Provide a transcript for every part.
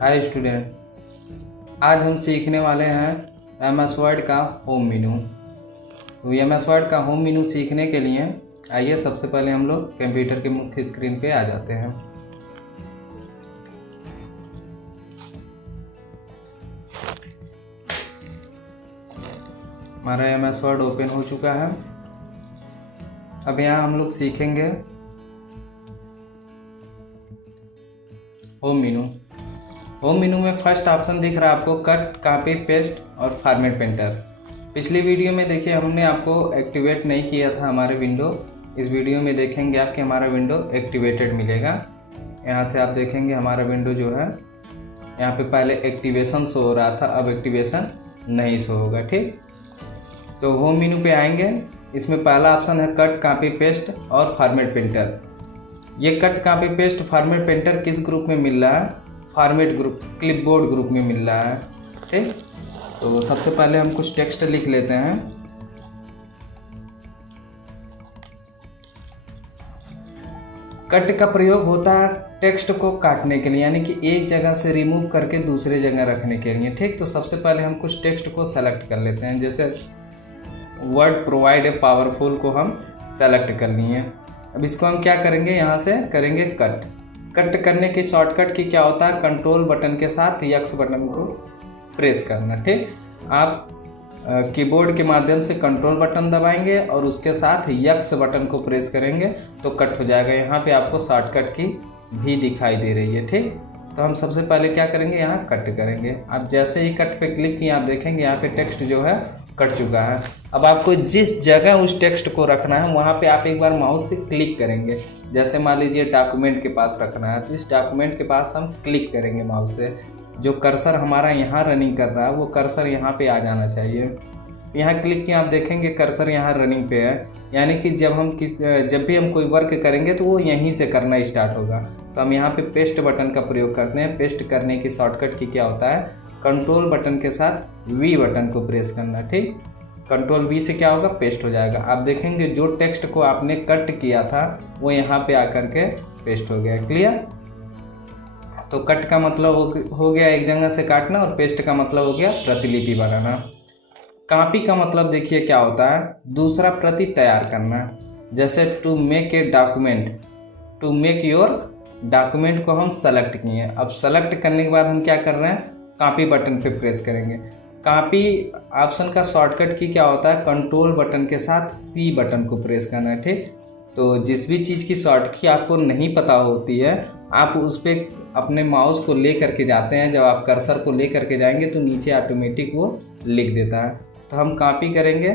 Hi student, आज हम सीखने वाले हैं MS वर्ड का होम मेनू। तो MS वर्ड का होम मेनू सीखने के लिए आइए सबसे पहले हम लोग कंप्यूटर के मुख्य स्क्रीन पे आ जाते हैं। हमारा MS वर्ड ओपन हो चुका है। अब यहाँ हम लोग सीखेंगे होम मेनू। होम मेनू में फर्स्ट ऑप्शन दिख रहा है आपको कट, कॉपी, पेस्ट और फॉर्मेट पेंटर। पिछली वीडियो में देखिए हमने आपको एक्टिवेट नहीं किया था हमारे विंडो। इस वीडियो में देखेंगे आपके हमारा विंडो एक्टिवेटेड मिलेगा। यहाँ से आप देखेंगे हमारा विंडो जो है यहाँ पे पहले एक्टिवेशन शो हो रहा था, अब एक्टिवेशन नहीं शो होगा। ठीक, तो होम मेनू पे आएंगे। इसमें पहला ऑप्शन है कट, कॉपी, पेस्ट और फॉर्मेट पेंटर। ये cut, copy, paste, format painter किस ग्रुप में मिल रहा है? फॉर्मेट ग्रुप, क्लिपबोर्ड ग्रुप में मिल रहा है। ठीक, तो सबसे पहले हम कुछ टेक्स्ट लिख लेते हैं। कट का प्रयोग होता है टेक्स्ट को काटने के लिए, यानी कि एक जगह से रिमूव करके दूसरे जगह रखने के लिए। ठीक, तो सबसे पहले हम कुछ टेक्स्ट को सेलेक्ट कर लेते हैं। जैसे वर्ड प्रोवाइड ए पावरफुल को हम सेलेक्ट कर लिए। अब इसको हम क्या करेंगे, यहाँ से करेंगे कट। कट करने की शॉर्टकट की क्या होता है, कंट्रोल बटन के साथ एक्स बटन को प्रेस करना। ठीक, आप कीबोर्ड के माध्यम से कंट्रोल बटन दबाएंगे और उसके साथ एक्स बटन को प्रेस करेंगे तो कट हो जाएगा। यहाँ पे आपको शॉर्टकट की भी दिखाई दे रही है। ठीक, तो हम सबसे पहले क्या करेंगे, यहाँ कट करेंगे। आप जैसे ही कट पे क्लिक किए आप देखेंगे यहाँ पे टेक्स्ट जो है कट चुका है। अब आपको जिस जगह उस टेक्स्ट को रखना है वहाँ पे आप एक बार माउस से क्लिक करेंगे। जैसे मान लीजिए डॉक्यूमेंट के पास रखना है तो इस डॉक्यूमेंट के पास हम क्लिक करेंगे माउस से। जो कर्सर हमारा यहाँ रनिंग कर रहा है वो कर्सर यहाँ पे आ जाना चाहिए। यहाँ क्लिक किया आप देखेंगे कर्सर यहाँ रनिंग पे है, यानी कि जब भी हम कोई वर्क करेंगे तो वो यहीं से करना स्टार्ट होगा। तो हम यहाँ पे पेस्ट बटन का प्रयोग करते हैं। पेस्ट करने की शॉर्टकट की क्या होता है, कंट्रोल बटन के साथ वी बटन को प्रेस करना। ठीक, कंट्रोल वी से क्या होगा, पेस्ट हो जाएगा। आप देखेंगे जो टेक्स्ट को आपने कट किया था वो यहाँ पे आकर के पेस्ट हो गया। क्लियर? तो कट का मतलब हो गया एक जगह से काटना और पेस्ट का मतलब हो गया प्रतिलिपि बनाना। कॉपी का मतलब देखिए क्या होता है, दूसरा प्रति तैयार करना। जैसे to make a document, to make your document को हम सेलेक्ट किए। अब सेलेक्ट करने के बाद हम क्या कर रहे हैं, कॉपी बटन पे प्रेस करेंगे। कॉपी ऑप्शन का शॉर्टकट की क्या होता है, कंट्रोल बटन के साथ सी बटन को प्रेस करना है। ठीक, तो जिस भी चीज़ की शॉर्टकट की आपको नहीं पता होती है आप उस पर अपने माउस को ले करके जाते हैं। जब आप कर्सर को ले करके जाएंगे तो नीचे ऑटोमेटिक वो लिख देता है। तो हम कॉपी करेंगे।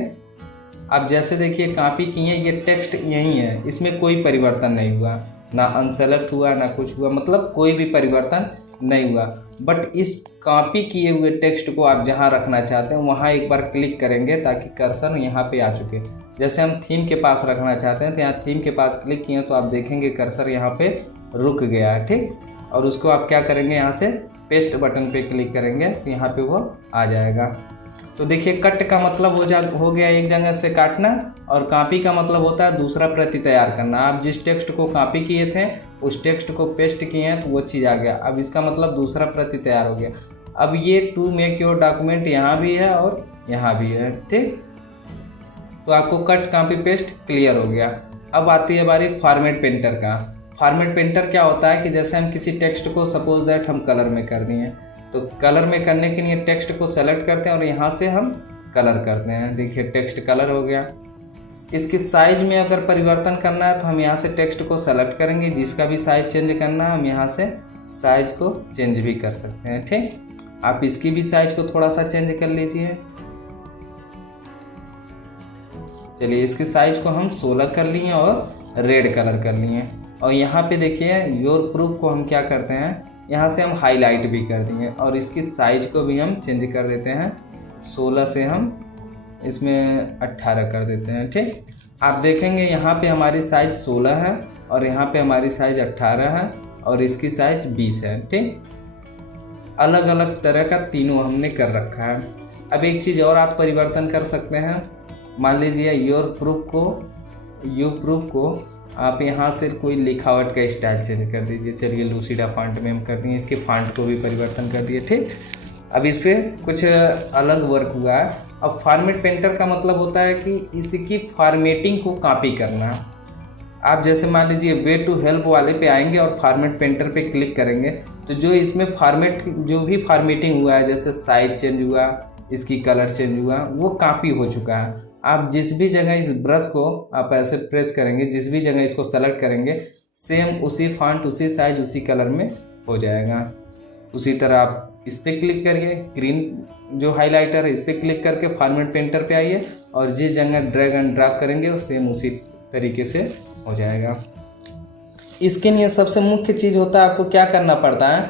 अब जैसे देखिए कॉपी किए, ये टेक्स्ट यही है, इसमें कोई परिवर्तन नहीं हुआ, ना अनसेलेक्ट हुआ ना कुछ हुआ, मतलब कोई भी परिवर्तन नहीं हुआ। बट इस कॉपी किए हुए टेक्स्ट को आप जहाँ रखना चाहते हैं वहाँ एक बार क्लिक करेंगे ताकि कर्सर यहाँ पे आ चुके। जैसे हम थीम के पास रखना चाहते हैं तो यहाँ थीम के पास क्लिक किए तो आप देखेंगे कर्सर यहाँ पे रुक गया है। ठीक, और उसको आप क्या करेंगे, यहाँ से पेस्ट बटन पे क्लिक करेंगे तो यहाँ पे वो आ जाएगा। तो देखिए कट का मतलब हो गया एक जगह से काटना, और कॉपी का मतलब होता है दूसरा प्रति तैयार करना। आप जिस टेक्स्ट को कॉपी किए थे उस टेक्स्ट को पेस्ट किए हैं तो वो चीज़ आ गया। अब इसका मतलब दूसरा प्रति तैयार हो गया। अब ये टू मेक योर डॉक्यूमेंट यहाँ भी है और यहाँ भी है। ठीक, तो आपको कट, कॉपी, पेस्ट क्लियर हो गया। अब आती है बारी फॉर्मेट पेंटर का। फॉर्मेट पेंटर क्या होता है कि जैसे हम किसी टेक्स्ट को सपोज दैट हम कलर में कर दिए, तो कलर में करने के लिए टेक्स्ट को सेलेक्ट करते हैं और यहाँ से हम कलर करते हैं। देखिए टेक्स्ट कलर हो गया। इसकी साइज में अगर परिवर्तन करना है तो हम यहाँ से टेक्स्ट को सेलेक्ट करेंगे। जिसका भी साइज चेंज करना है हम यहाँ से साइज को चेंज भी कर सकते हैं। ठीक, आप इसकी भी साइज को थोड़ा सा चेंज कर लीजिए। चलिए इसकी साइज को हम 16 कर लिए और रेड कलर कर लिए। और यहाँ पे देखिए योर प्रूफ को हम क्या करते हैं, यहाँ से हम हाईलाइट भी कर देंगे और इसकी साइज को भी हम चेंज कर देते हैं। 16 से हम इसमें 18 कर देते हैं। ठीक, आप देखेंगे यहाँ पे हमारी साइज 16 है और यहाँ पे हमारी साइज 18 है और इसकी साइज 20 है। ठीक, अलग अलग तरह का तीनों हमने कर रखा है। अब एक चीज़ और आप परिवर्तन कर सकते हैं। मान लीजिए यू प्रूफ को आप यहाँ से कोई लिखावट का स्टाइल चेंज कर दीजिए। चलिए लूसीडा फॉन्ट में हम कर दिए, इसके फॉन्ट को भी परिवर्तन कर दिए। ठीक, अब इस पर कुछ अलग वर्क हुआ है। अब फॉर्मेट पेंटर का मतलब होता है कि इसकी फॉर्मेटिंग को कॉपी करना। आप जैसे मान लीजिए वे टू हेल्प वाले पे आएंगे और फॉर्मेट पेंटर पे क्लिक करेंगे तो जो इसमें फॉर्मेट जो भी फॉर्मेटिंग हुआ है, जैसे साइज चेंज हुआ, इसकी कलर चेंज हुआ, वो कॉपी हो चुका है। आप जिस भी जगह इस ब्रश को आप ऐसे प्रेस करेंगे, जिस भी जगह इसको सेलेक्ट करेंगे, सेम उसी फॉन्ट, उसी साइज, उसी कलर में हो जाएगा। उसी तरह आप इस पर क्लिक करिए, ग्रीन जो हाइलाइटर है इस पर क्लिक करके फॉर्मेट पेंटर पे आइए और जिस जगह ड्रैग एंड ड्रॉप करेंगे वो सेम उसी तरीके से हो जाएगा। इसके लिए सबसे मुख्य चीज़ होता है, आपको क्या करना पड़ता है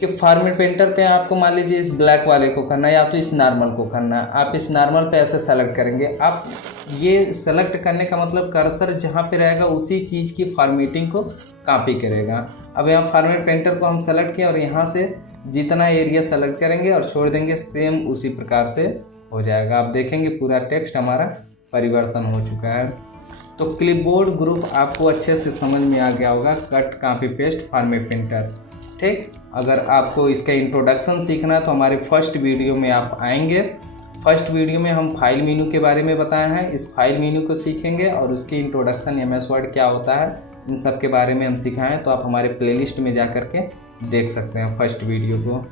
कि फॉर्मेट पेंटर पे आपको मान लीजिए इस ब्लैक वाले को करना है या तो इस नॉर्मल को करना है। आप इस नॉर्मल पे ऐसे सेलेक्ट करेंगे। आप ये सेलेक्ट करने का मतलब कर्सर जहाँ पे रहेगा उसी चीज़ की फॉर्मेटिंग को कॉपी करेगा। अब यहाँ फॉर्मेट पेंटर को हम सेलेक्ट किया और यहाँ से जितना एरिया सेलेक्ट करेंगे और छोड़ देंगे, सेम उसी प्रकार से हो जाएगा। आप देखेंगे पूरा टेक्स्ट हमारा परिवर्तन हो चुका है। तो क्लिपबोर्ड ग्रुप आपको अच्छे से समझ में आ गया होगा, cut copy paste format painter. ठीक, अगर आपको इसका इंट्रोडक्शन सीखना है तो हमारे फर्स्ट वीडियो में आप आएंगे। फर्स्ट वीडियो में हम फाइल मेनू के बारे में बताए हैं, इस फाइल मेनू को सीखेंगे और उसकी इंट्रोडक्शन MS वर्ड क्या होता है इन सब के बारे में हम सिखाएं। तो आप हमारे प्लेलिस्ट में जा करके देख सकते हैं फर्स्ट वीडियो को।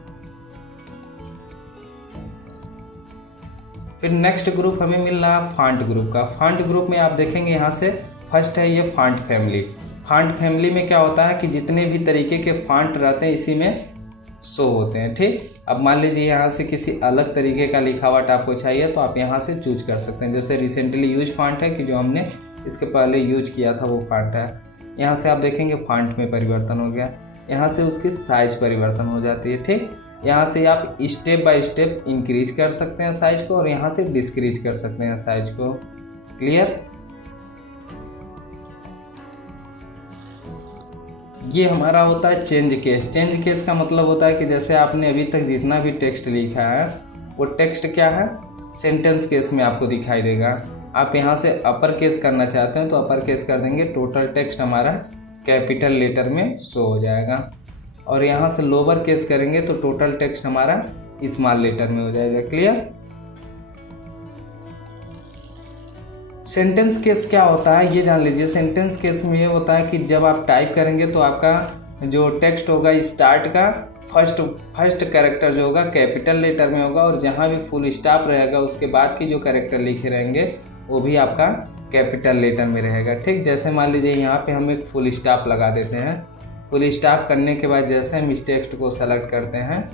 फिर नेक्स्ट ग्रुप हमें मिल रहा है फॉन्ट ग्रुप का। फॉन्ट ग्रुप में आप देखेंगे यहाँ से फर्स्ट है ये फॉन्ट फैमिली। फॉन्ट फैमिली में क्या होता है कि जितने भी तरीके के फॉन्ट रहते हैं इसी में शो होते हैं। ठीक, अब मान लीजिए यहाँ से किसी अलग तरीके का लिखावट आपको चाहिए तो आप यहाँ से चूज कर सकते हैं। जैसे रिसेंटली यूज फॉन्ट है कि जो हमने इसके पहले यूज किया था वो फॉन्ट है। यहाँ से आप देखेंगे फॉन्ट में परिवर्तन हो गया, यहाँ से उसकी साइज परिवर्तन हो जाती है। ठीक, यहाँ से आप स्टेप बाय स्टेप इंक्रीज कर सकते हैं साइज को और यहाँ से डिस्क्रीज कर सकते हैं साइज को। क्लियर? ये हमारा होता है चेंज केस। चेंज केस का मतलब होता है कि जैसे आपने अभी तक जितना भी टेक्स्ट लिखा है वो टेक्स्ट क्या है, सेंटेंस केस में आपको दिखाई देगा। आप यहाँ से अपर केस करना चाहते हैं तो अपर केस कर देंगे, टोटल टेक्स्ट हमारा कैपिटल लेटर में शो हो जाएगा। और यहाँ से लोअर केस करेंगे तो टोटल टेक्स्ट हमारा स्मॉल लेटर में हो जाएगा। क्लियर? सेंटेंस केस क्या होता है ये जान लीजिए। सेंटेंस केस में ये होता है कि जब आप टाइप करेंगे तो आपका जो टेक्स्ट होगा स्टार्ट का फर्स्ट कैरेक्टर जो होगा कैपिटल लेटर में होगा और जहाँ भी फुल स्टॉप रहेगा उसके बाद की जो कैरेक्टर लिखे रहेंगे वो भी आपका कैपिटल लेटर में रहेगा। ठीक, जैसे मान लीजिए यहाँ पे हम एक फुल स्टॉप लगा देते हैं। फुल स्टॉप करने के बाद जैसे हम इस टेक्स्ट को सेलेक्ट करते हैं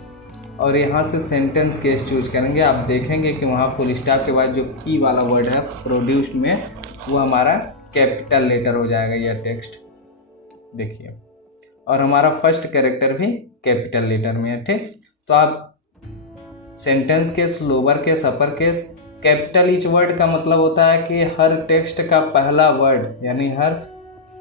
और यहाँ से सेंटेंस केस चूज करेंगे, आप देखेंगे कि वहाँ फुल स्टॉप के बाद जो की वाला वर्ड है प्रोड्यूस्ड में वो हमारा कैपिटल लेटर हो जाएगा यह टेक्स्ट। देखिए, और हमारा फर्स्ट कैरेक्टर भी कैपिटल लेटर में है। ठीक, तो आप sentence case, lower case, upper case, capital each word का मतलब होता है कि हर टेक्स्ट का पहला वर्ड यानी हर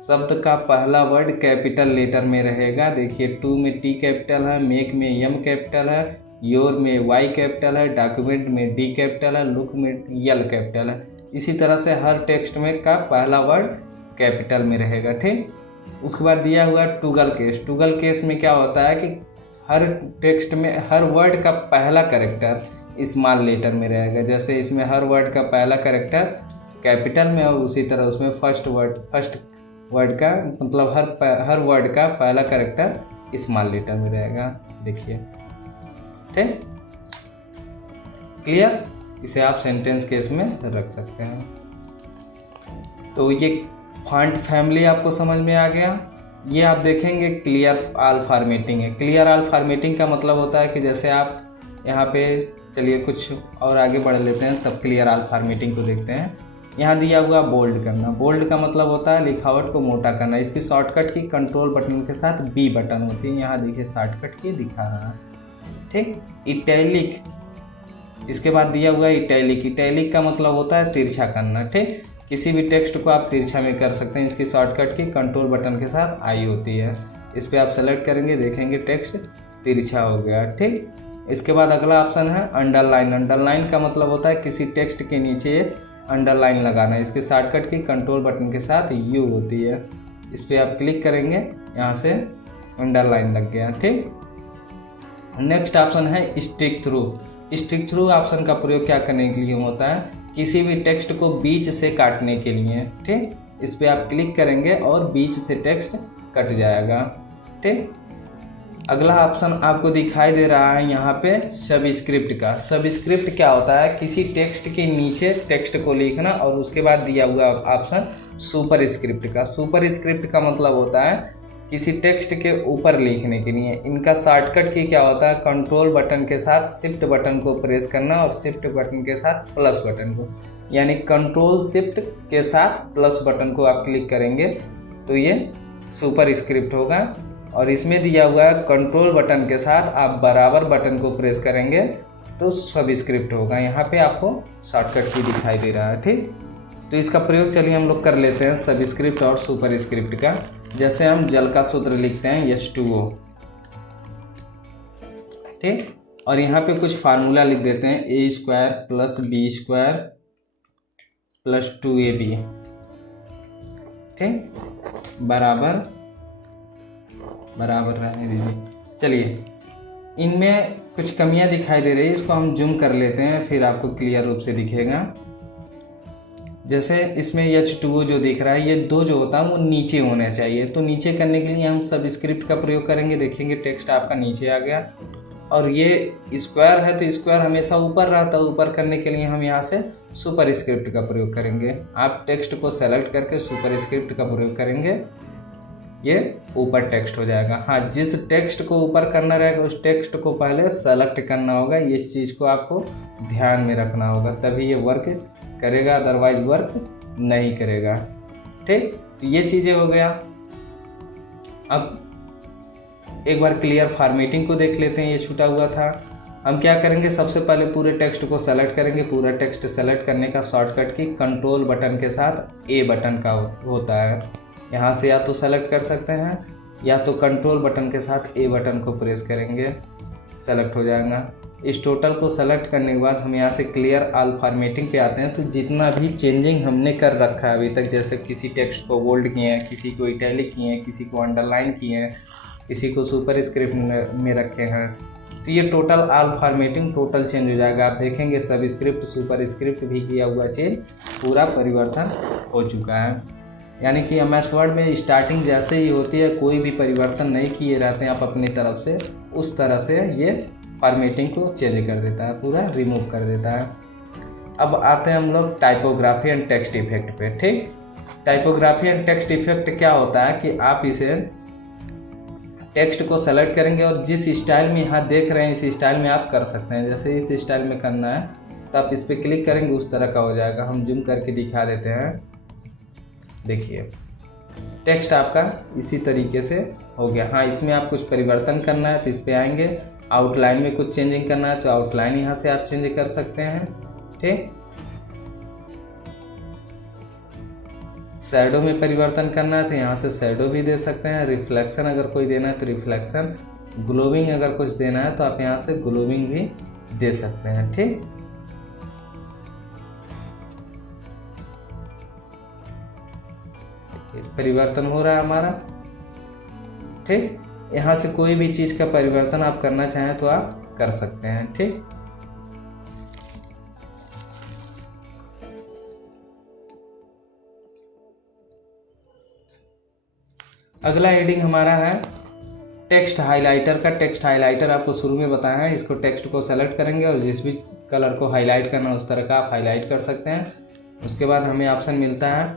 शब्द का पहला वर्ड कैपिटल लेटर में रहेगा। देखिए, टू में टी कैपिटल है, मेक में एम कैपिटल है, योर में वाई कैपिटल है, डॉक्यूमेंट में डी कैपिटल है, लुक में यल कैपिटल है। इसी तरह से हर टेक्स्ट में का पहला वर्ड कैपिटल में रहेगा। ठीक, उसके बाद दिया हुआ टूगल केस। टूगल केस में क्या होता है कि हर टेक्स्ट में हर वर्ड का पहला कैरेक्टर स्मॉल लेटर में रहेगा। जैसे इसमें हर वर्ड का पहला कैरेक्टर कैपिटल में और उसी तरह उसमें फर्स्ट वर्ड का मतलब हर वर्ड का पहला कैरेक्टर स्मॉल लेटर में रहेगा। देखिए, ठीक, क्लियर? इसे आप सेंटेंस केस में रख सकते हैं। तो ये फॉन्ट फैमिली आपको समझ में आ गया। ये आप देखेंगे क्लियर ऑल फॉर्मेटिंग है। क्लियर ऑल फॉर्मेटिंग का मतलब होता है कि जैसे आप यहाँ पे, चलिए कुछ और आगे बढ़ लेते हैं तब क्लियर ऑल फॉर्मेटिंग को देखते हैं। यहाँ दिया हुआ बोल्ड करना। बोल्ड का मतलब होता है लिखावट को मोटा करना। इसकी शॉर्टकट की कंट्रोल बटन के साथ बी बटन होती है। यहाँ देखिए शॉर्टकट की दिखा रहा है। ठीक, इटैलिक, इसके बाद दिया हुआ इटैलिक। इटैलिक का मतलब होता है तिरछा करना। ठीक, किसी भी टेक्स्ट को आप तिरछा में कर सकते हैं। इसकी शॉर्टकट की कंट्रोल बटन के साथ आई होती है। इस पर आप सेलेक्ट करेंगे, देखेंगे टेक्स्ट तिरछा हो गया। ठीक, इसके बाद अगला ऑप्शन है अंडरलाइन। अंडरलाइन का मतलब होता है किसी टेक्स्ट के नीचे अंडरलाइन लगाना है। इसके शॉर्टकट की कंट्रोल बटन के साथ यू होती है, इस पर आप क्लिक करेंगे, यहाँ से अंडरलाइन लग गया। ठीक, नेक्स्ट ऑप्शन है stick through. Stick through option का प्रयोग क्या करने के लिए होता है, किसी भी टेक्स्ट को बीच से काटने के लिए। ठीक, इस पर आप क्लिक करेंगे और बीच से टेक्स्ट कट जाएगा। ठीक, अगला ऑप्शन आपको दिखाई दे रहा है यहाँ पे सबस्क्रिप्ट का। सबस्क्रिप्ट क्या होता है, किसी टेक्स्ट के नीचे टेक्स्ट को लिखना और उसके बाद दिया हुआ ऑप्शन सुपर स्क्रिप्ट का। सुपर स्क्रिप्ट का मतलब होता है किसी टेक्स्ट के ऊपर लिखने के लिए। इनका शॉर्टकट की क्या होता है, कंट्रोल बटन के साथ शिफ्ट बटन को प्रेस करना और शिफ्ट बटन के साथ प्लस बटन को, यानी कंट्रोल शिफ्ट के साथ प्लस बटन को आप क्लिक करेंगे तो ये सुपर स्क्रिप्ट होगा। और इसमें दिया हुआ है कंट्रोल बटन के साथ आप बराबर बटन को प्रेस करेंगे तो सब स्क्रिप्ट होगा। यहाँ पे आपको शॉर्टकट की दिखाई दे रहा है। ठीक, तो इसका प्रयोग चलिए हम लोग कर लेते हैं सब स्क्रिप्ट और सुपर स्क्रिप्ट का। जैसे हम जल का सूत्र लिखते हैं H2O। ठीक, और यहाँ पे कुछ फार्मूला लिख देते हैं A² + B² + 2AB। ठीक, बराबर रहने दीजिए। चलिए, इनमें कुछ कमियां दिखाई दे रही है, इसको हम जूम कर लेते हैं, फिर आपको क्लियर रूप से दिखेगा। जैसे इसमें H2O जो दिख रहा है, ये दो जो होता है वो नीचे होना चाहिए। तो नीचे करने के लिए हम सब स्क्रिप्ट का प्रयोग करेंगे। देखेंगे टेक्स्ट आपका नीचे आ गया। और ये स्क्वायर है तो स्क्वायर हमेशा ऊपर रहता है, ऊपर करने के लिए हम यहाँ से सुपर स्क्रिप्ट का प्रयोग करेंगे। आप टेक्स्ट को सेलेक्ट करके सुपर स्क्रिप्ट का प्रयोग करेंगे, ये ऊपर टेक्स्ट हो जाएगा। हाँ, जिस टेक्स्ट को ऊपर करना रहेगा उस टेक्स्ट को पहले सेलेक्ट करना होगा। इस चीज़ को आपको ध्यान में रखना होगा, तभी ये वर्क करेगा, अदरवाइज वर्क नहीं करेगा। ठीक, तो ये चीज़ें हो गया। अब एक बार क्लियर फॉर्मेटिंग को देख लेते हैं, ये छूटा हुआ था। हम क्या करेंगे, सबसे पहले पूरे टेक्स्ट को सेलेक्ट करेंगे। पूरा टेक्स्ट सेलेक्ट करने का शॉर्टकट की कंट्रोल बटन के साथ ए बटन का होता है। यहाँ से या तो सेलेक्ट कर सकते हैं या तो कंट्रोल बटन के साथ ए बटन को प्रेस करेंगे, सेलेक्ट हो जाएगा। इस टोटल को सेलेक्ट करने के बाद हम यहाँ से क्लियर ऑल फॉर्मेटिंग पे आते हैं। तो जितना भी चेंजिंग हमने कर रखा है अभी तक, जैसे किसी टेक्स्ट को बोल्ड किए हैं, किसी को इटैलिक किए हैं, किसी को अंडरलाइन किए हैं, किसी को सुपर स्क्रिप्ट में रखे हैं, तो ये total all formatting total change हो जाएगा। आप देखेंगे सब स्क्रिप्ट सुपर स्क्रिप्ट भी किया हुआ चेंज पूरा परिवर्तन हो चुका है। यानी कि MS वर्ड में स्टार्टिंग जैसे ही होती है, कोई भी परिवर्तन नहीं किए रहते हैं आप अपनी तरफ से, उस तरह से ये फॉर्मेटिंग को चेंज कर देता है, पूरा रिमूव कर देता है। अब आते हैं हम लोग टाइपोग्राफी एंड टेक्स्ट इफेक्ट पे। ठीक, टाइपोग्राफी एंड टेक्स्ट इफेक्ट क्या होता है कि आप इसे टेक्स्ट को सेलेक्ट करेंगे और जिस स्टाइल में यहाँ देख रहे हैं इस स्टाइल में आप कर सकते हैं। जैसे इस स्टाइल में करना है तो आप इस पर क्लिक करेंगे, उस तरह का हो जाएगा। हम जूम करके दिखा देते हैं, देखिए टेक्स्ट आपका इसी तरीके से हो गया। हाँ, इसमें आप कुछ परिवर्तन करना है तो इस पर आएंगे। आउटलाइन में कुछ चेंजिंग करना है तो आउटलाइन यहाँ से आप चेंज कर सकते हैं। ठीक, शैडो में परिवर्तन करना है तो यहाँ से शैडो भी दे सकते हैं। रिफ्लेक्शन अगर कोई देना है तो रिफ्लेक्शन, ग्लोविंग अगर कुछ देना है तो आप यहाँ से ग्लोविंग भी दे सकते हैं। ठीक, परिवर्तन हो रहा है हमारा। ठीक, यहाँ से कोई भी चीज़ का परिवर्तन आप करना चाहें तो आप कर सकते हैं। ठीक, अगला हेडिंग हमारा है टेक्स्ट हाइलाइटर का। टेक्स्ट हाइलाइटर आपको शुरू में बताया है। इसको टेक्स्ट को सेलेक्ट करेंगे और जिस भी कलर को हाईलाइट करना उस तरह का आप हाईलाइट कर सकते हैं। उसके बाद हमें ऑप्शन मिलता है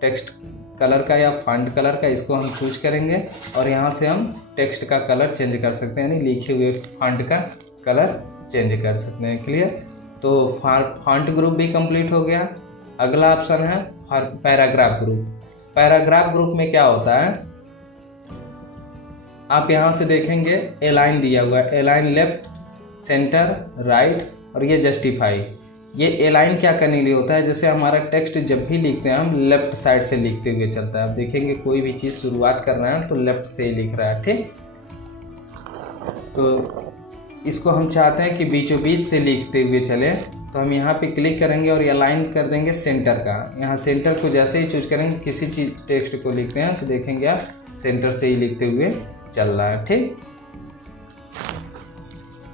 टेक्स्ट कलर का या फॉन्ट कलर का, इसको हम चूज करेंगे और यहाँ से हम टेक्स्ट का कलर चेंज कर सकते हैं, यानी लिखे हुए फॉन्ट का कलर चेंज कर सकते हैं। क्लियर, तो फॉन्ट ग्रुप भी कंप्लीट हो गया। अगला ऑप्शन है पैराग्राफ ग्रुप। पैराग्राफ ग्रुप में क्या होता है, आप यहाँ से देखेंगे ए लाइन दिया हुआ है, ए लाइन लेफ्ट, सेंटर, राइट और ये जस्टिफाई। ये ए लाइन क्या करने के लिए होता है, जैसे हमारा टेक्स्ट जब भी लिखते हैं हम लेफ्ट साइड से लिखते हुए चलता है। आप देखेंगे कोई भी चीज़ शुरुआत कर रहे हैं तो लेफ्ट से ही लिख रहा है। ठीक, तो इसको हम चाहते हैं कि बीचों बीच से लिखते हुए चले, तो हम यहाँ पे क्लिक करेंगे और अलाइन कर देंगे सेंटर का। यहाँ सेंटर को जैसे ही चूज करेंगे, किसी चीज़ टेक्स्ट को लिखते हैं तो देखेंगे आप सेंटर से ही लिखते हुए चल रहा है। ठीक,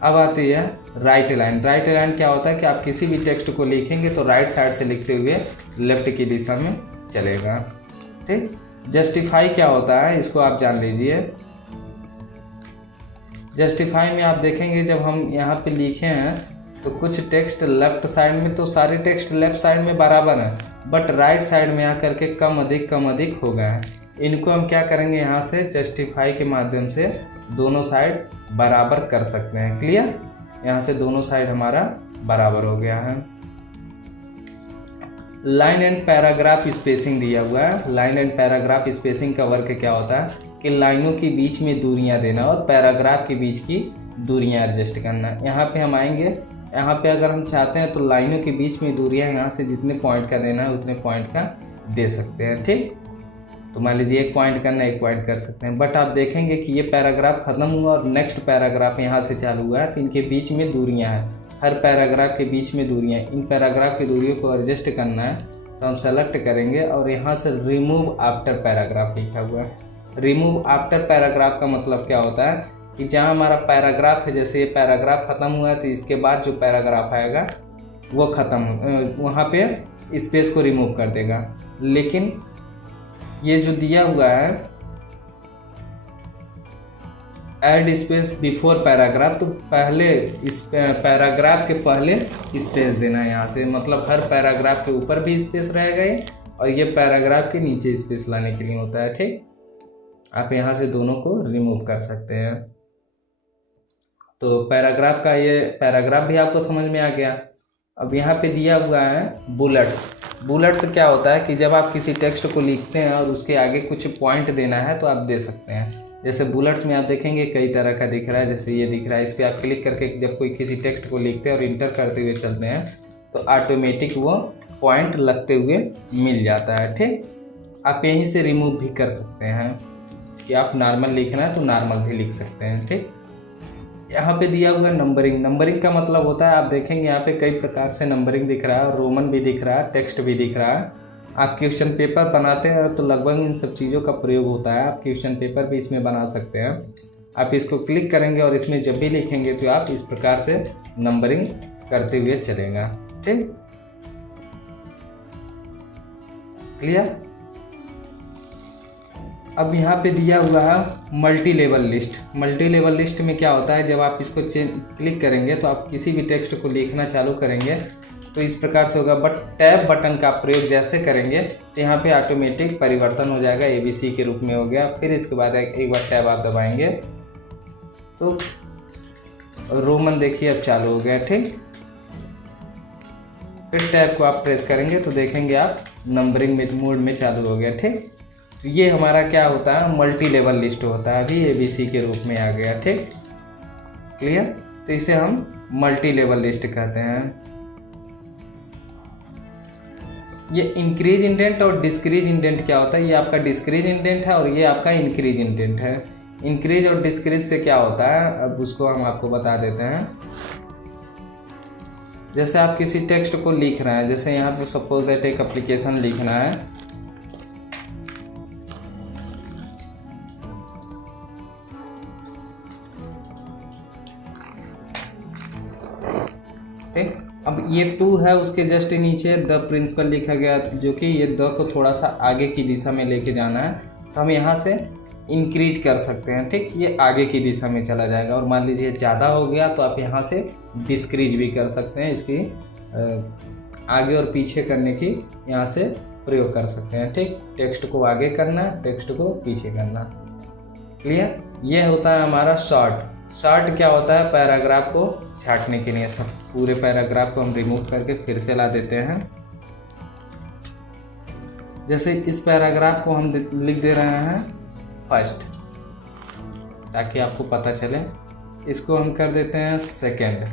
अब आती है राइट अलाइन। राइट अलाइन क्या होता है कि आप किसी भी टेक्स्ट को लिखेंगे तो राइट साइड से लिखते हुए लेफ्ट की दिशा में चलेगा। ठीक, जस्टिफाई क्या होता है इसको आप जान लीजिए। जस्टिफाई में आप देखेंगे जब हम यहाँ पे लिखे हैं तो कुछ टेक्स्ट लेफ्ट साइड में, तो सारे टेक्स्ट लेफ्ट साइड में बराबर हैं, बट राइट साइड में आकर के कम अधिक हो गए हैं। इनको हम क्या करेंगे, यहाँ से जस्टिफाई के माध्यम से दोनों साइड बराबर कर सकते हैं। क्लियर, यहाँ से दोनों साइड हमारा बराबर हो गया है। लाइन एंड पैराग्राफ स्पेसिंग दिया हुआ है। लाइन एंड पैराग्राफ स्पेसिंग का वर्क क्या होता है कि लाइनों के बीच में दूरियां देना और पैराग्राफ के बीच की दूरियां एडजस्ट करना। यहाँ पे हम आएंगे, यहाँ पे अगर हम चाहते हैं तो लाइनों के बीच में दूरियां यहाँ से जितने पॉइंट का देना है उतने पॉइंट का दे सकते हैं। ठीक, तो मान लीजिए 1 पॉइंट करना, 1 पॉइंट कर सकते हैं। बट आप देखेंगे कि ये पैराग्राफ ख़त्म हुआ और नेक्स्ट पैराग्राफ यहाँ से चालू हुआ है, तो इनके बीच में दूरियां हैं। हर पैराग्राफ के बीच में दूरियां, इन पैराग्राफ की दूरियों को एडजस्ट करना है तो हम सेलेक्ट करेंगे और यहाँ से रिमूव आफ्टर पैराग्राफ लिखा हुआ है। रिमूव आफ्टर पैराग्राफ का मतलब क्या होता है कि जहाँ हमारा पैराग्राफ है, जैसे ये पैराग्राफ ख़त्म हुआ है तो इसके बाद जो पैराग्राफ आएगा वो ख़त्म, वहाँ पे स्पेस को रिमूव कर देगा। लेकिन ये जो दिया हुआ है ऐड स्पेस बिफोर पैराग्राफ, तो पहले इस पैराग्राफ के पहले स्पेस देना है यहाँ से, मतलब हर पैराग्राफ के ऊपर भी स्पेस रहेगा ये, और ये पैराग्राफ के नीचे स्पेस लाने के लिए होता है। ठीक, आप यहाँ से दोनों को रिमूव कर सकते हैं। तो पैराग्राफ का ये पैराग्राफ भी आपको समझ में आ गया। अब यहाँ पे दिया हुआ है बुलेट्स। बुलेट्स क्या होता है कि जब आप किसी टेक्स्ट को लिखते हैं और उसके आगे कुछ पॉइंट देना है तो आप दे सकते हैं। जैसे बुलेट्स में आप देखेंगे कई तरह का दिख रहा है, जैसे ये दिख रहा है, इस पर आप क्लिक करके जब कोई किसी टेक्स्ट को लिखते हैं और इंटर करते हुए चलते हैं तो ऑटोमेटिक वो पॉइंट लगते हुए मिल जाता है। ठीक, आप यहीं से रिमूव भी कर सकते हैं कि आप नॉर्मल लिखना है तो नॉर्मल भी लिख सकते हैं। ठीक, यहाँ पे दिया हुआ है नंबरिंग। नंबरिंग का मतलब होता है, आप देखेंगे यहाँ पे कई प्रकार से नंबरिंग दिख रहा है, रोमन भी दिख रहा है, टेक्स्ट भी दिख रहा है। आप क्वेश्चन पेपर बनाते हैं तो लगभग इन सब चीज़ों का प्रयोग होता है। आप क्वेश्चन पेपर भी इसमें बना सकते हैं। आप इसको क्लिक करेंगे और इसमें जब भी लिखेंगे तो आप इस प्रकार से नंबरिंग करते हुए चलेगा। ठीक, क्लियर। अब यहाँ पे दिया हुआ है multi level list. Multi level list में क्या होता है, जब आप इसको क्लिक करेंगे तो आप किसी भी टेक्स्ट को लिखना चालू करेंगे तो इस प्रकार से होगा, बट टैब बटन का प्रयोग जैसे करेंगे तो यहाँ पे ऑटोमेटिक परिवर्तन हो जाएगा, ABC के रूप में हो गया। फिर इसके बाद एक बार टैब आप दबाएंगे तो रोमन देखिए अब चालू हो गया। ठीक, फिर टैब को आप प्रेस करेंगे तो देखेंगे आप नंबरिंग मोड में चालू हो गया। ठीक, तो ये हमारा क्या होता है, मल्टी लेवल लिस्ट होता है, अभी ABC के रूप में आ गया। ठीक, क्लियर। तो इसे हम मल्टी लेवल लिस्ट कहते हैं। ये इंक्रीज इंडेंट और डिस्क्रीज इंडेंट क्या होता है, ये आपका डिस्क्रीज इंडेंट है और ये आपका इंक्रीज इंडेंट है। इंक्रीज और डिस्क्रीज से क्या होता है अब उसको हम आपको बता देते हैं। जैसे आप किसी टेक्स्ट को लिख रहे हैं, जैसे यहाँ पे सपोज दैट एक एप्लीकेशन लिखना है, ठीक। अब ये 2 है, उसके जस्ट नीचे द प्रिंसिपल लिखा गया, जो कि ये द को थोड़ा सा आगे की दिशा में लेके जाना है, तो हम यहाँ से इंक्रीज कर सकते हैं। ठीक, ये आगे की दिशा में चला जाएगा। और मान लीजिए ज़्यादा हो गया तो आप यहाँ से डिस्क्रीज भी कर सकते हैं, इसकी आगे और पीछे करने की यहाँ से प्रयोग कर सकते हैं। ठीक, टेक्स्ट को आगे करना, टेक्स्ट को पीछे करना। क्लियर। ये होता है हमारा शॉर्ट। शॉर्ट क्या होता है, पैराग्राफ को छांटने के लिए। सब पूरे पैराग्राफ को हम रिमूव करके फिर से ला देते हैं। जैसे इस पैराग्राफ को हम लिख दे रहे हैं फर्स्ट, ताकि आपको पता चले। इसको हम कर देते हैं सेकंड,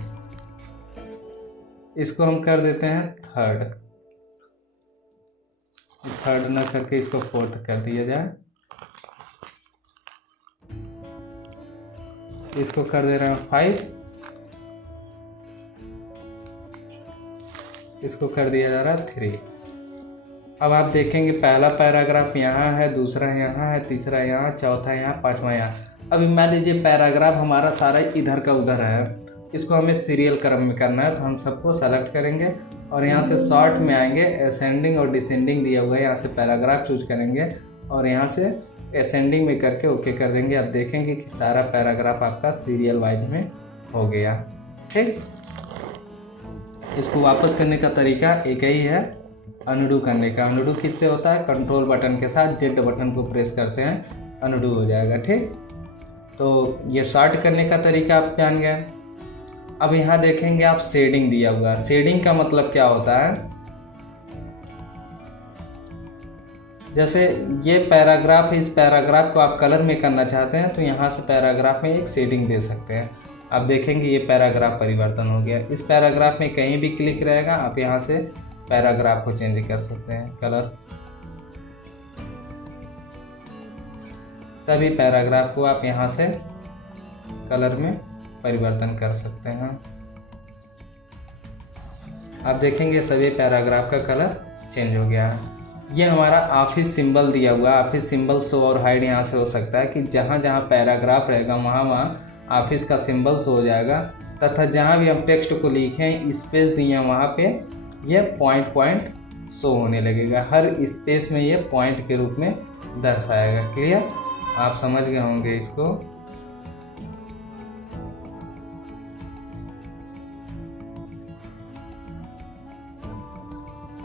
इसको हम कर देते हैं थर्ड न करके इसको फोर्थ कर दिया जाए। इसको कर दे रहे हैं 5, इसको कर दिया जा रहा है 3। अब आप देखेंगे पहला पैराग्राफ यहाँ है, दूसरा यहाँ है, तीसरा यहाँ, चौथा यहाँ, पांचवा यहाँ। अभी मान लीजिए पैराग्राफ हमारा सारा इधर का उधर है, इसको हमें सीरियल क्रम में करना है, तो हम सबको सेलेक्ट करेंगे और यहाँ से शॉर्ट में आएंगे, असेंडिंग और डिसेंडिंग दिया हुआ है, यहाँ से पैराग्राफ चूज करेंगे और यहाँ से असेंडिंग में करके ओके कर देंगे। आप देखेंगे कि सारा पैराग्राफ आपका सीरियल वाइज में हो गया। ठीक, इसको वापस करने का तरीका एक ही है, अनडू करने का। अनडू किससे होता है? कंट्रोल बटन के साथ जेड बटन को प्रेस करते हैं, अनडू हो जाएगा। ठीक, तो ये शॉर्ट करने का तरीका आप जान गए। अब यहाँ देखेंगे आप शेडिंग दिया हुआ है। शेडिंग का मतलब क्या होता है? जैसे ये पैराग्राफ है, इस पैराग्राफ को आप कलर में करना चाहते हैं तो यहाँ से पैराग्राफ में एक शेडिंग दे सकते हैं। आप देखेंगे ये पैराग्राफ परिवर्तन हो गया। इस पैराग्राफ में कहीं भी क्लिक रहेगा, आप यहाँ से पैराग्राफ को चेंज कर सकते हैं कलर। सभी पैराग्राफ को आप यहाँ से कलर में परिवर्तन कर सकते हैं। आप देखेंगे सभी पैराग्राफ का कलर चेंज हो गया है। ये हमारा ऑफिस सिंबल दिया हुआ है। ऑफिस सिंबल शो और हाइड यहाँ से हो सकता है कि जहाँ जहाँ पैराग्राफ रहेगा वहाँ वहाँ ऑफिस का सिंबल शो हो जाएगा, तथा जहाँ भी हम टेक्स्ट को लिखें स्पेस दिए हैं वहाँ पे ये पॉइंट शो होने लगेगा। हर स्पेस में ये पॉइंट के रूप में दर्शाएगा। क्लियर? आप समझ गए होंगे इसको।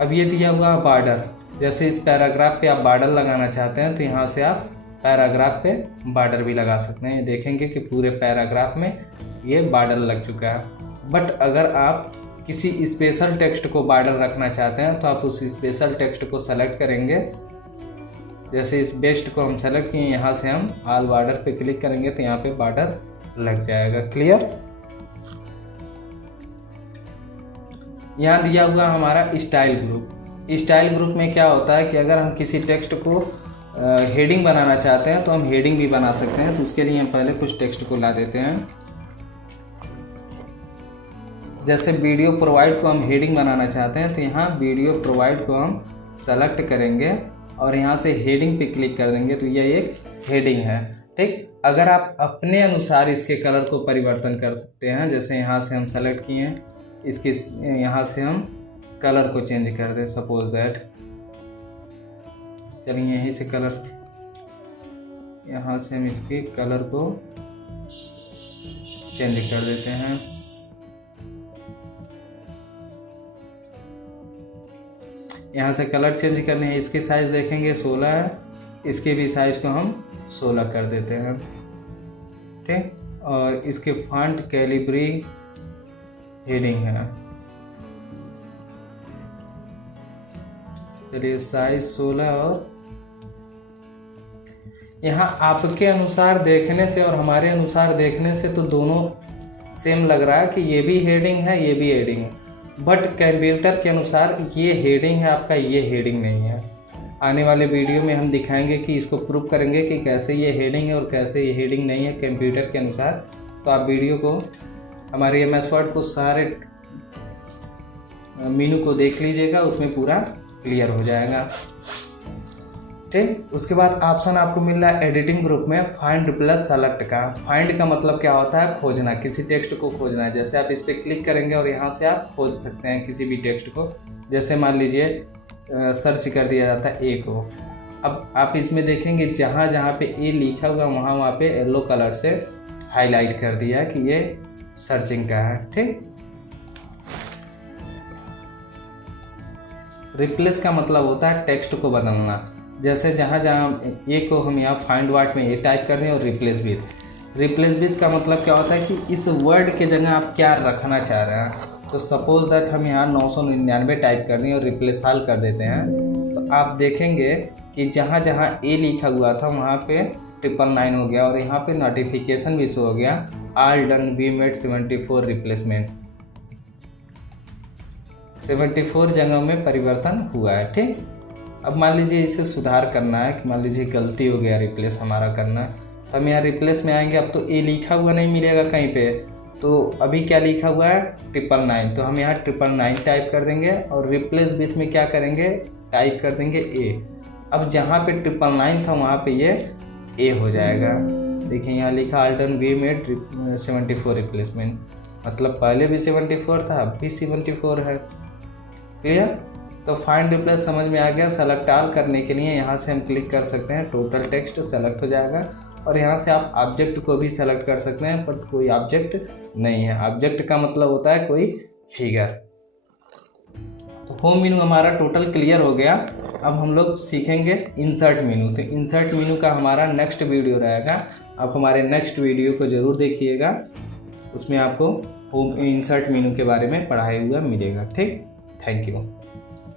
अब ये दिया हुआ बॉर्डर, जैसे इस पैराग्राफ पे आप बॉर्डर लगाना चाहते हैं तो यहाँ से आप पैराग्राफ पे बॉर्डर भी लगा सकते हैं। ये देखेंगे कि पूरे पैराग्राफ में ये बॉर्डर लग चुका है। बट अगर आप किसी स्पेशल टेक्स्ट को बॉर्डर रखना चाहते हैं तो आप उस स्पेशल टेक्स्ट को सेलेक्ट करेंगे। जैसे इस बेस्ट को हम सेलेक्ट किए, यहाँ से हम ऑल बॉर्डर पे क्लिक करेंगे तो यहाँ पे बॉर्डर लग जाएगा। क्लियर? यहाँ दिया हुआ हमारा स्टाइल ग्रुप। स्टाइल ग्रुप में क्या होता है कि अगर हम किसी टेक्स्ट को हेडिंग बनाना चाहते हैं तो हम हेडिंग भी बना सकते हैं। तो उसके लिए हम पहले कुछ टेक्स्ट को ला देते हैं। जैसे वीडियो प्रोवाइड को हम हेडिंग बनाना चाहते हैं तो यहाँ वीडियो प्रोवाइड को हम सेलेक्ट करेंगे और यहाँ से हेडिंग पे क्लिक कर देंगे तो यह एक हेडिंग है। ठीक, अगर आप अपने अनुसार इसके कलर को परिवर्तन कर सकते हैं। जैसे यहाँ से हम सेलेक्ट किए हैं, इसके यहाँ से हम कलर को चेंज कर दें। सपोज दैट, चलिए यहीं से कलर, यहाँ से हम इसके कलर को चेंज कर देते हैं। यहाँ से कलर चेंज करने हैं। इसकी साइज़ देखेंगे 16 है, इसके भी साइज़ को हम 16 कर देते हैं। ठीक, और इसके फॉन्ट कैलिब्री हेडिंग है। चलिए साइज 16 और यहाँ आपके अनुसार देखने से और हमारे अनुसार देखने से तो दोनों सेम लग रहा है कि ये भी हेडिंग है, ये भी हेडिंग है। बट कंप्यूटर के अनुसार ये हेडिंग है आपका, ये हेडिंग नहीं है। आने वाले वीडियो में हम दिखाएंगे कि इसको प्रूव करेंगे कि कैसे ये हेडिंग है और कैसे ये हेडिंग नहीं है कंप्यूटर के अनुसार। तो आप वीडियो को, हमारे MS वर्ड को सारे मेनू को देख लीजिएगा, उसमें पूरा क्लियर हो जाएगा। ठीक, उसके बाद ऑप्शन आपको मिल रहा है एडिटिंग ग्रुप में फाइंड प्लस सेलेक्ट का। फाइंड का मतलब क्या होता है? खोजना, किसी टेक्स्ट को खोजना है। जैसे आप इस पर क्लिक करेंगे और यहाँ से आप खोज सकते हैं किसी भी टेक्स्ट को। जैसे मान लीजिए सर्च कर दिया जाता है ए को। अब आप इसमें देखेंगे जहाँ जहाँ पे ए लिखा हुआ वहाँ वहाँ पे येलो कलर से हाईलाइट कर दिया है कि ये सर्चिंग का है। ठीक, रिप्लेस का मतलब होता है टेक्स्ट को बदलना। जैसे जहाँ जहाँ ए को हम यहाँ फाइंड वर्ड में ए टाइप कर दें और रिप्लेस विथ। रिप्लेस विथ का मतलब क्या होता है कि इस वर्ड के जगह आप क्या रखना चाह रहे हैं। तो सपोज दैट हम यहाँ 999 टाइप कर दें और रिप्लेस ऑल कर देते हैं, तो आप देखेंगे कि जहाँ जहाँ ए लिखा हुआ था वहाँ पे 999 हो गया और यहाँ पे नोटिफिकेशन भी शो हो गया, all done, we made 74 replacement. 74 जगहों में परिवर्तन हुआ है। ठीक, अब मान लीजिए इसे सुधार करना है कि मान लीजिए गलती हो गया रिप्लेस हमारा करना है, तो हम यहाँ रिप्लेस में आएंगे। अब तो ए लिखा हुआ नहीं मिलेगा कहीं पे, तो अभी क्या लिखा हुआ है 999, तो हम यहाँ 999 टाइप कर देंगे और रिप्लेस विथ में क्या करेंगे टाइप कर देंगे ए। अब जहाँ पे 999 था वहाँ पे ये ए हो जाएगा। देखिए यहाँ लिखा आल्टर्न वी मेड 74 रिप्लेसमेंट, मतलब पहले भी 74 था अब भी 74 है। क्लियर? तो फाइंड रिप्लेस समझ में आ गया। सेलेक्ट ऑल करने के लिए यहाँ से हम क्लिक कर सकते हैं, टोटल टेक्स्ट सेलेक्ट हो जाएगा और यहाँ से आप ऑब्जेक्ट को भी सेलेक्ट कर सकते हैं, बट कोई ऑब्जेक्ट नहीं है। ऑब्जेक्ट का मतलब होता है कोई फिगर। तो होम मेनू हमारा टोटल क्लियर हो गया। अब हम लोग सीखेंगे इंसर्ट मेनू। तो इंसर्ट मेनू का हमारा नेक्स्ट वीडियो रहेगा, आप हमारे नेक्स्ट वीडियो को ज़रूर देखिएगा, उसमें आपको होम इंसर्ट मेनू के बारे में पढ़ाया हुआ मिलेगा। ठीक, थैंक यू।